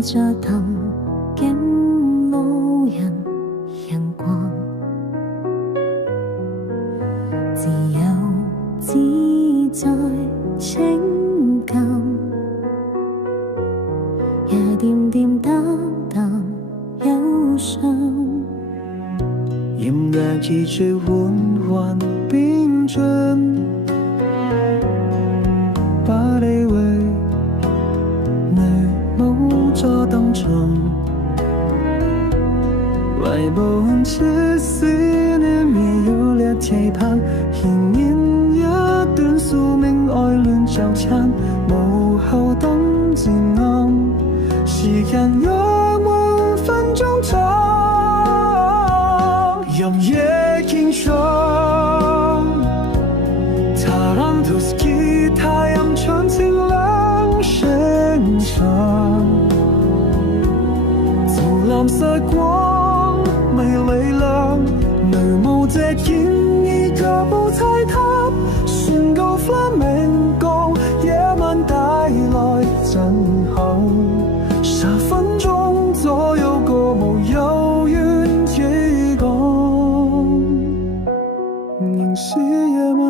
坐着等經路人陽光，自由自在情感，也點點淡淡憂傷。音樂一直緩緩並進，把你為你謀着當成，來不完這思念也有了期盼，一年一段宿命愛戀糾纏，幕後等漸暗，時間約滿分鐘長。任夜輕唱，他讓都是吉他揚成清亮聲場，紫藍色光美麗亮，女巫這演一個布彩塔，宣告 flamenco 夜晚帶來震撼，10分鐘左右過無遙遠幾個。仍是夜晚，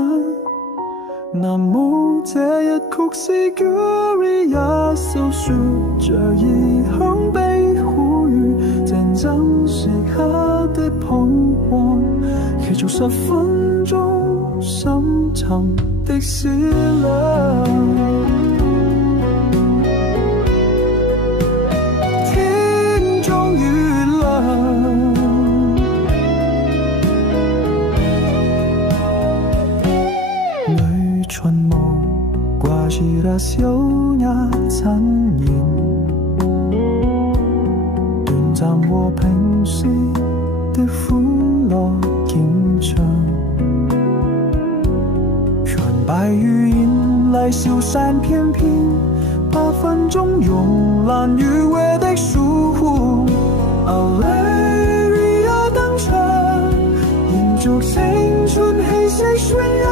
難冇這一曲是 Gloria 訴說着異鄉悲苦與戰爭時刻的彷徨，繼續10分鐘深沉的思量。春霧掛起了優雅殘影，短暫和平時的歡樂景象，讓白雲迎來小山翩翩，8分鐘慵懶愉悅的疏忽，Alegria 登場，延續青春氣息渲染。